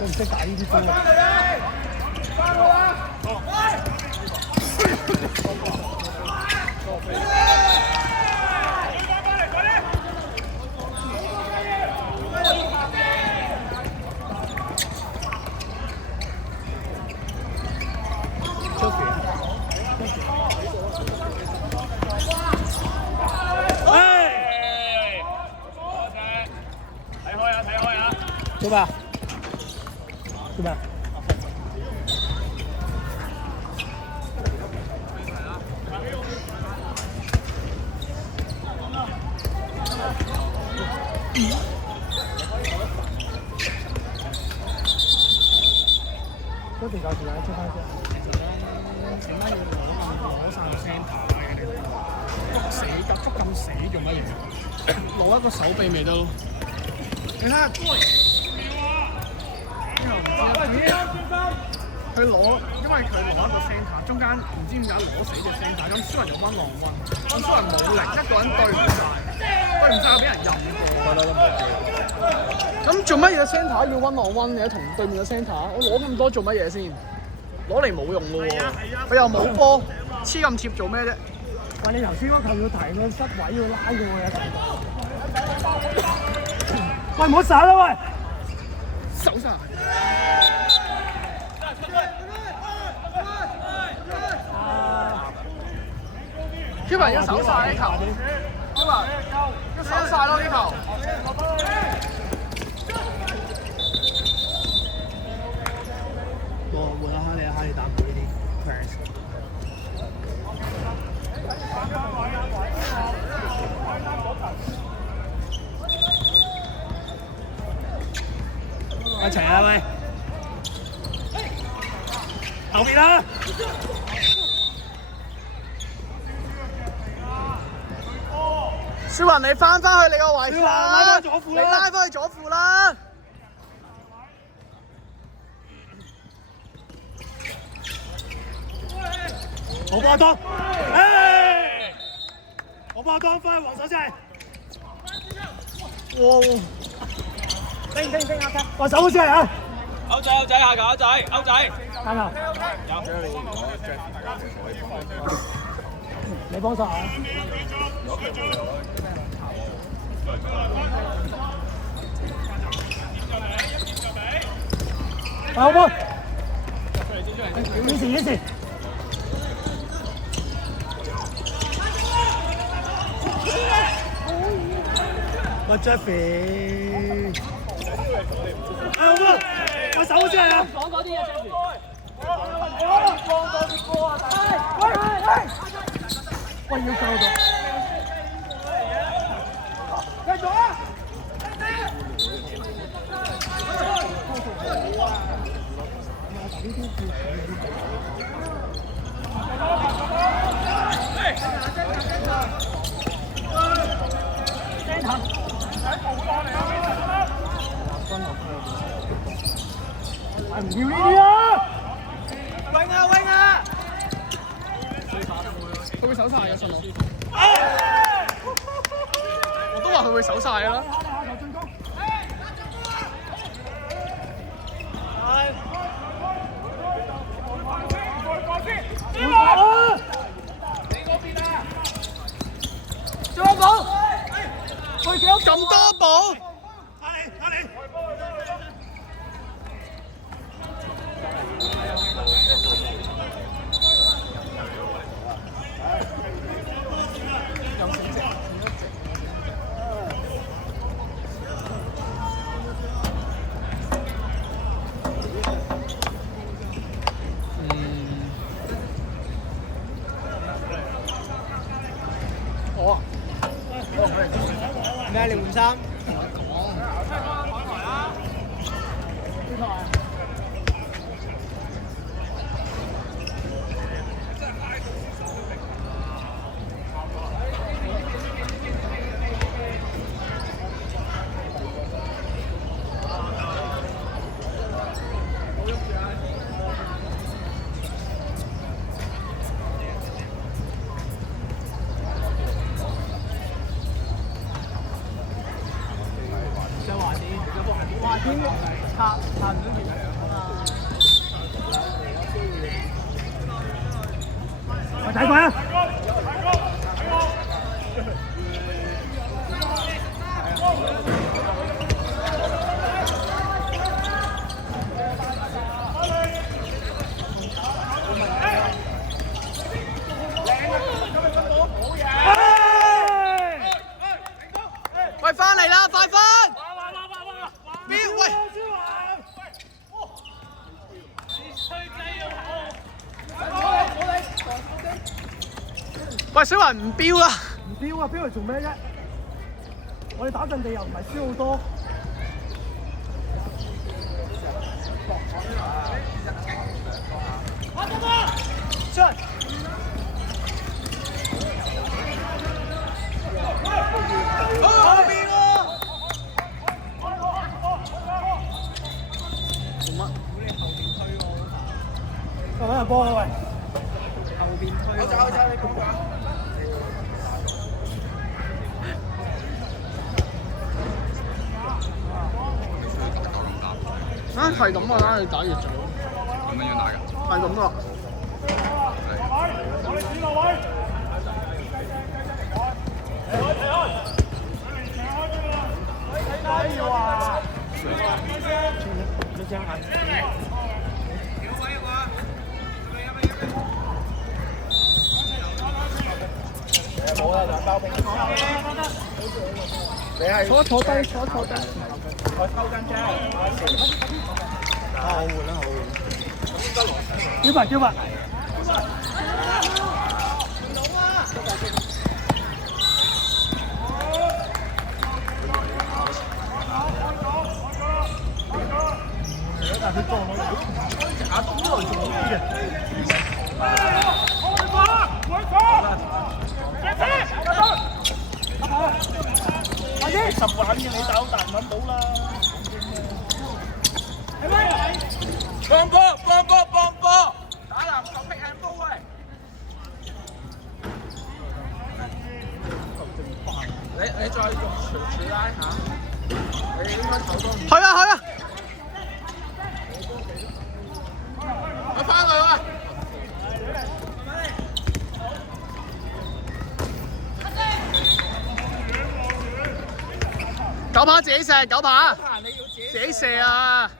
都唔識打呢啲招啊！做咩？做咩？嗰條夠時間出翻先。點解要攞晒個 centre 嘅？捉死㗎，捉咁死做乜嘢？攞一個手臂咪得咯。你睇下，佢攞，因為佢攞一個 centre，中間唔知點解攞死隻 centre，咁蘇人就1 on 1，咁蘇人冇力，一個人對唔晒，俾人任過。咁做乜嘢 centre 要1 on 1嘅？同對面嘅 centre，我攞咁多做乜嘢先？攞嚟冇用嘅喎，佢又冇波，黐咁貼做咩啫？喂，你頭先嗰球要提個失位要拉嘅喎，喂，唔好散啦喂！手晒。Kevin 一手晒呢球 ，Kevin 一手晒咯呢球。換下你哈利打佢呢啲 fans。一齊啊喂！後邊啦！舒雲，你翻返去你個位置啦！你拉返去左副啦！我幫當，誒！我幫當翻黃手仔。哇！升下我手好似係啊！歐仔下球，歐仔下球。你幫手啊！好波！以前。我 Jeffy， 我手先係啊！講多啲嘢 ，Jeffy。放多啲歌啊！喂，要救到。繼續啊！唔要呢啲啊！威啊！佢會手晒嘅，信我。我都話佢會手晒啦。張寶，喂，幾多咁多寶？咩？你換衫？想話啲話天拆唔到條牆啊嘛。我睇過啊！喂，翻嚟啦，快翻！標喂！喂，小雲唔標啦！唔標啊！標嚟做咩啫？我哋打陣地又唔係輸好多。出！後邊喎！做乜？你後邊推喎！喂，揾人幫啊喂！後邊推。好走，你講講。啊，係咁啊啦，你打越早。咁樣打㗎？係咁噶。我哋指落位。要啊！冇啦，兩包冰。你係坐低。我收緊啫。我換啦，招牌。10個肯嘅你走，但唔肯到啦。放波！打籃球劈hand ball喂！你再用垂拉下，你應該手都唔。去啊！我翻去啊！九扒自己射，九扒自己射啊！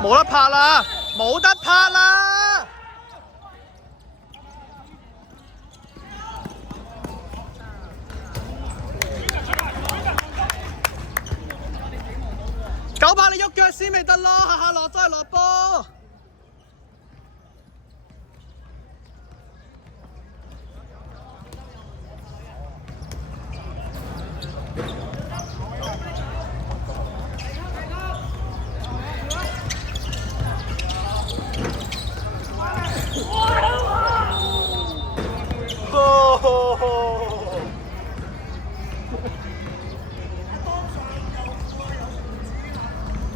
冇得拍啦！九拍你喐腳先咪得咯，下落都係落波。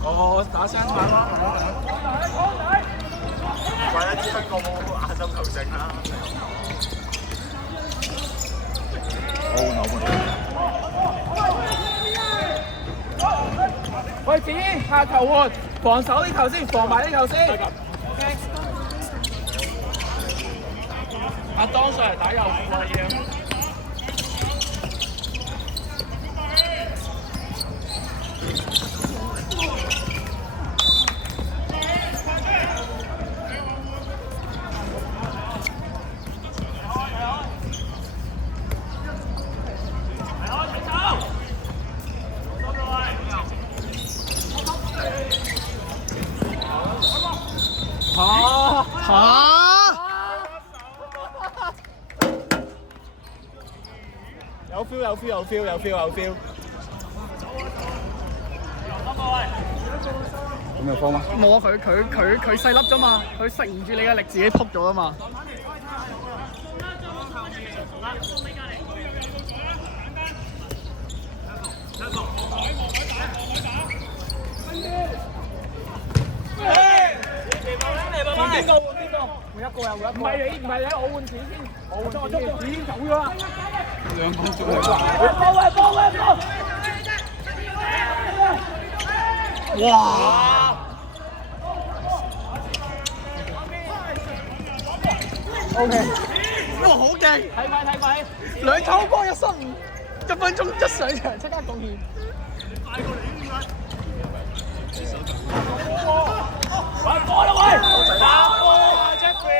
我打聲牌咯，為一支香港冇亞洲球證啦。喂，子軒下球換，防守呢球先，防埋呢球先。阿當上嚟打右副啊要。有 feel。咁咪放嗎？冇啊！佢細粒啫嘛，佢食唔住你嘅力，自己撲咗啊嘛。唔係你，我換錢先，我換錢已經走咗啦。2分鐘嚟㗎。哇！OK， 哇，好勁！睇快，兩球波1失誤，1分鐘一上場即刻貢獻。玩波啦喂！打波啊 Jeffrey！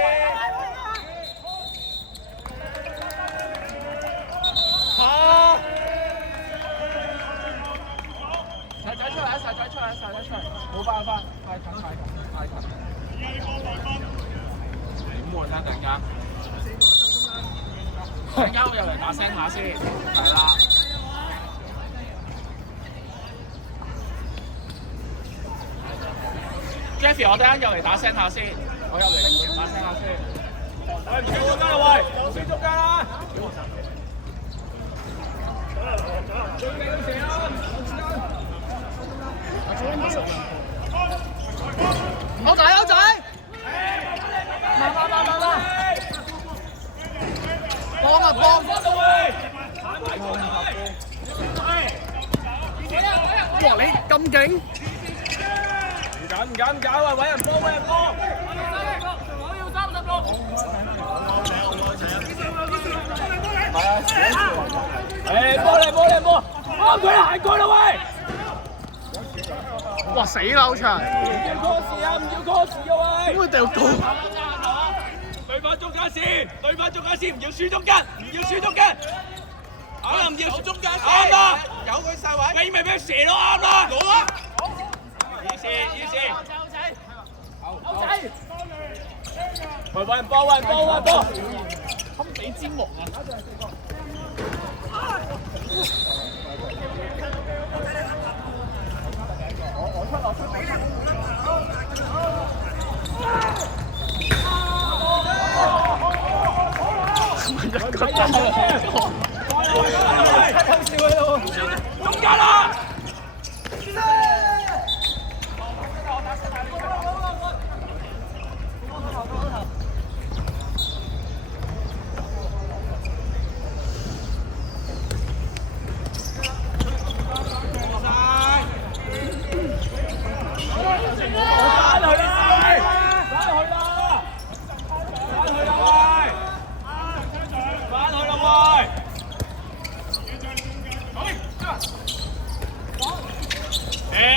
嚇！細仔出嚟，冇辦法，快近。點喎？突然間我入嚟打聲下先，係啦。Jeffrey， 我等陣入嚟打聲下先，我入嚟打聲下先。喂，唔少中間啦喂，就先中間啦！歐仔，慢，幫啊幫！哇，你咁勁！唔緊喂，揾人幫！係啊，波！幫佢行過啦喂！哇，死啦好長！唔要 cos 啊，唔要 cos 啊喂！點會掉高？對翻中間線，唔要輸中間，啊唔要中間線，啱啦，有佢晒位，你咪俾佢射到啱啦，攞啊！以示，歐仔，喂，揾人幫，堪比煎鑊啊！中間啦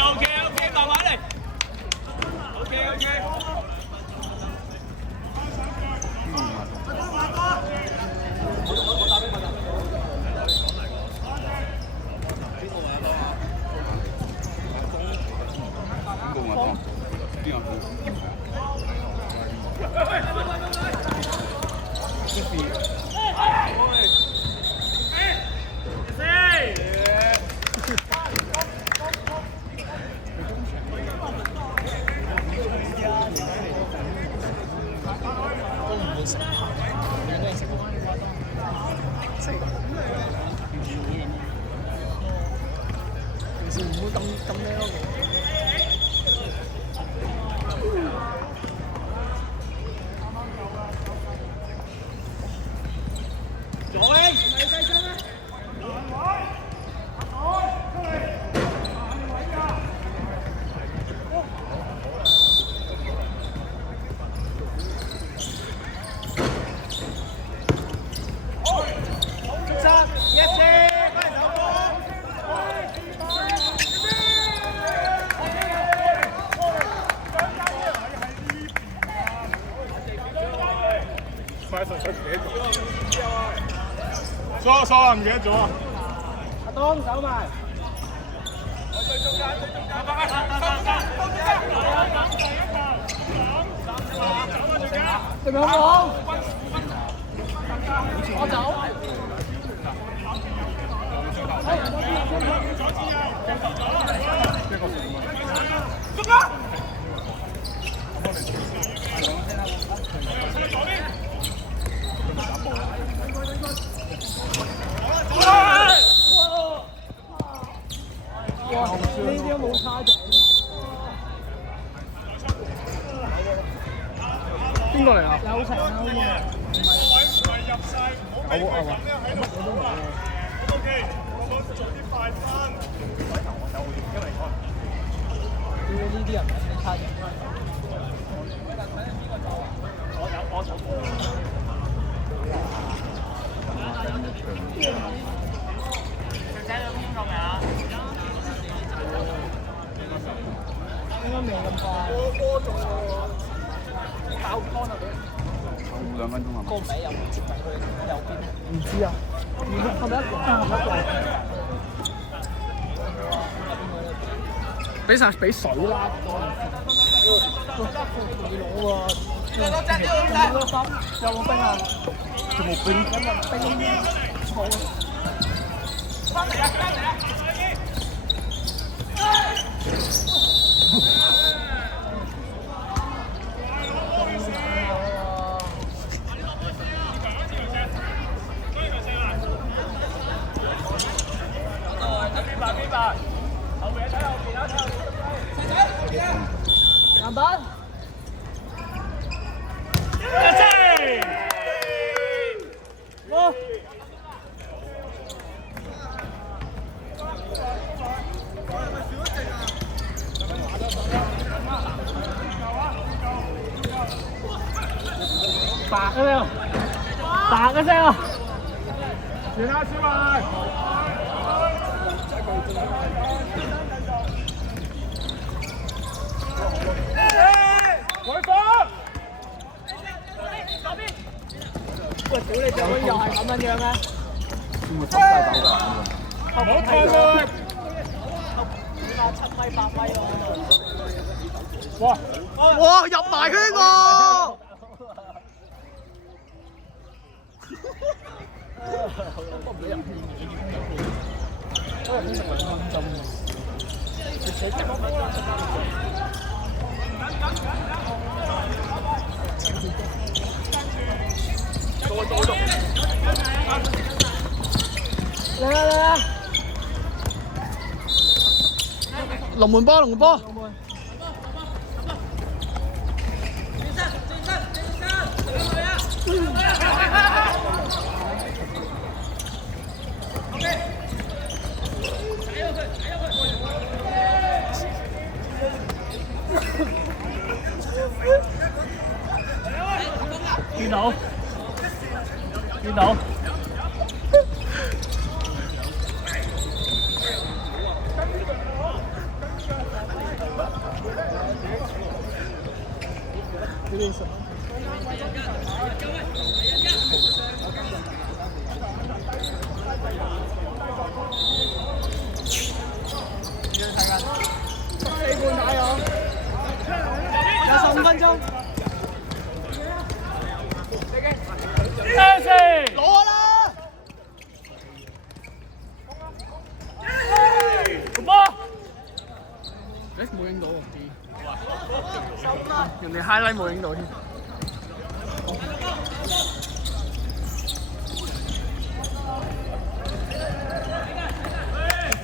！OK，慢慢嚟。OK。疏啦，唔記得咗啊！阿東走埋。最中間，對面好唔好？我走。中間。呢啲都冇差嘅。邊個嚟啊？有情啊！啊嘛，乜嘢都冇。呢啲人你差啲。應該未咁快。爆湯啊！2分鐘啊嘛。個尾又接埋佢右邊。唔知啊，係咪一個？俾晒俾水啦！你攞喎，有冇冰啊？有冇冰？冰好。翻嚟啊！翻嚟啊！籃板，我打個聲，打個聲啊！其他出來。喂，屌你隊又係咁樣樣咩？會唔會濕晒手㗎？唔好退佢！起碼7米8米喎！哇！入埋圈喎！都唔俾入圈嘅，都入圈成2分鐘喎。嚟啦嚟啦！龍門波，龍門波。見到，見到。15分鐘。攞啦！波！誒冇影到喎，人哋 highlight 冇影到添。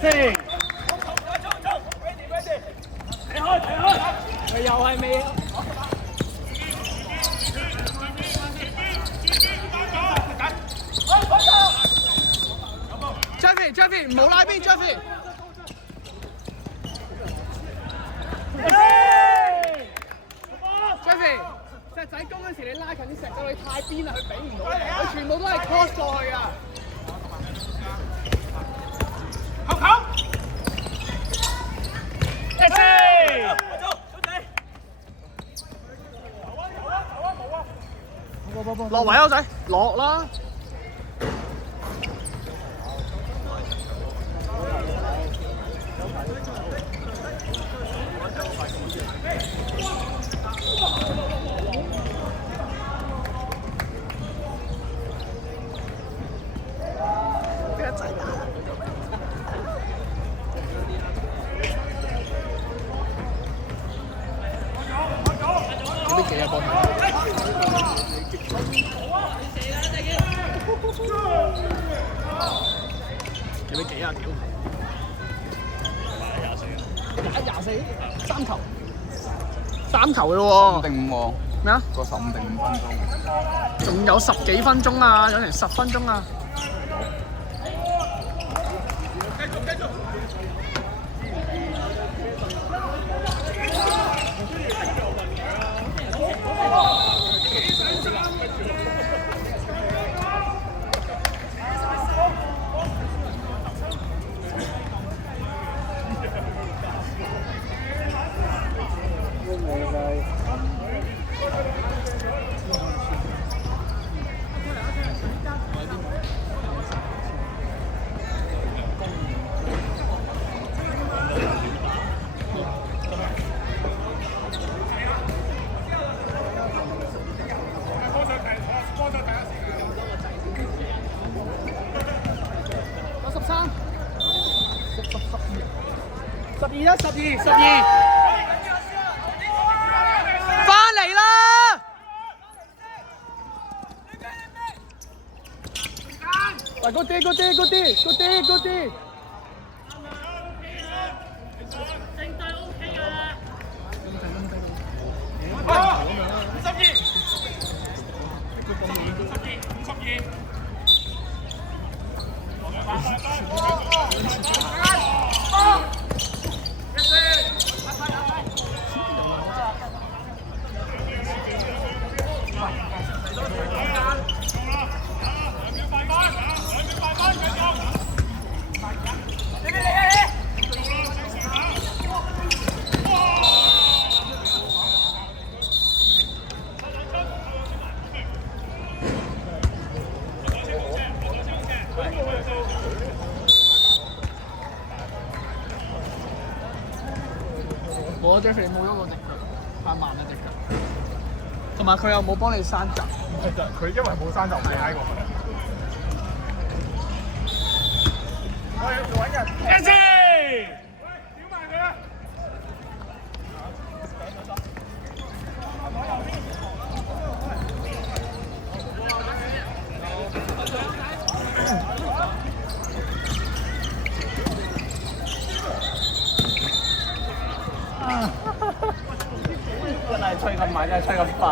停！佢又係未？Jeffy， 唔好拉邊 ，Jeffy。Jeffy， 石仔攻嗰時你拉近啲石仔，你太邊啦，佢俾唔到你，佢全部都係 cross 過去㗎。後！落位啊仔，落啦！幾啊波？有冇幾啊條？24，3球，3球嘅喎。5定5喎。咩啊？個15定5分鐘。仲有10幾分鐘啊，有成10分鐘啊！12，翻嚟啦！喂，嗰啲。我隻肥冇喐過隻腳，太慢啦隻腳，同埋佢又冇幫你閂閘。佢因為冇山就唔挨過佢。我要揾人。一次。屌埋佢啦！真係吹咁慢，真係吹咁快，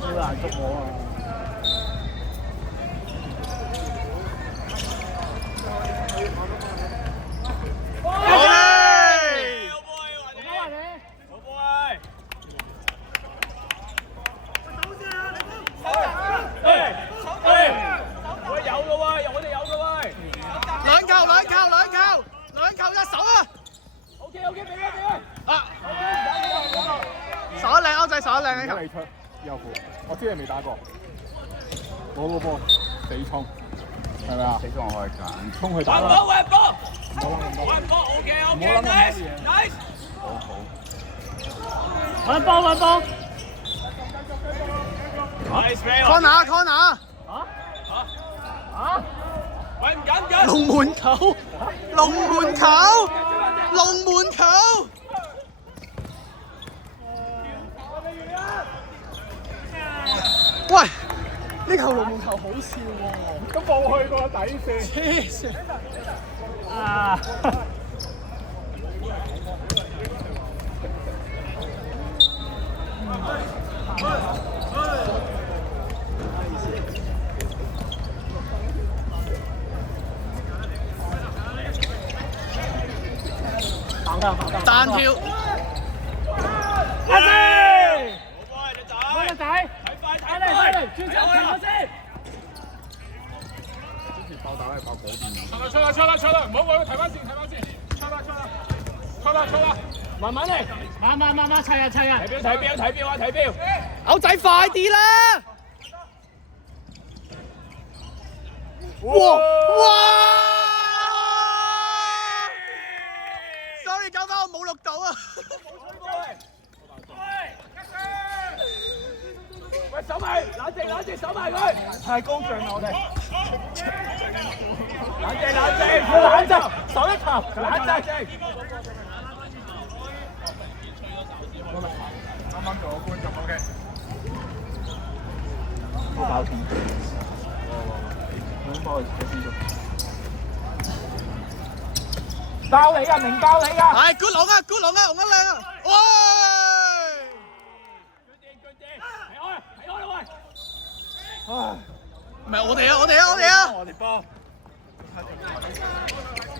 好難捉我啊！兩球一手啊！OK， 俾佢啊！手得靚，歐仔手得靚呢球。你出右副，我知你未打過。攞個波，死衝，係咪啊？死衝我可以揀，衝去打啦。運波，唔好諗，nice，揾波。corner。喂，唔緊。龍門球。喂，呢球龍門球好笑喎，都冇去過底線。黐線啊！單跳，阿志，好仔，快嚟，轉場停咗先。之前爆打係爆嗰邊。出啦！唔好喎，睇翻先。出啦！慢慢嚟，慢，砌啊！睇標！牛仔快啲啦！哇 ！sorry， 搞翻我冇錄到啊！喂，守埋，冷靜，守埋佢。太高漲啦，我哋。冷靜，守一球，冷靜。啱啱做個觀眾 ，OK。好搞掂。咁幫佢繼續。爆你啊！明爆你啊！係，good 龍啊，紅得靚啊！哇！唔係我哋啊！我哋啊！我哋啊！我哋波。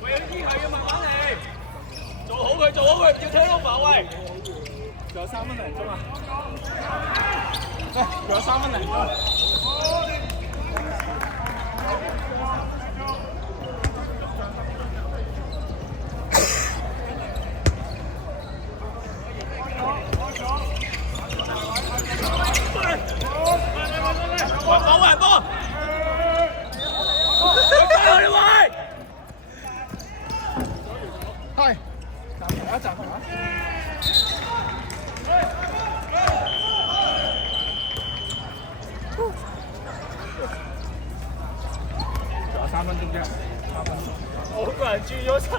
喂，有啲係要慢慢嚟，做好佢，做好佢，要聽到防衛。仲有3分零鐘啊！仲有3分零鐘。防衛波。係，站同一站係嘛？仲有3分鐘啫，3分鐘。我個人轉咗身。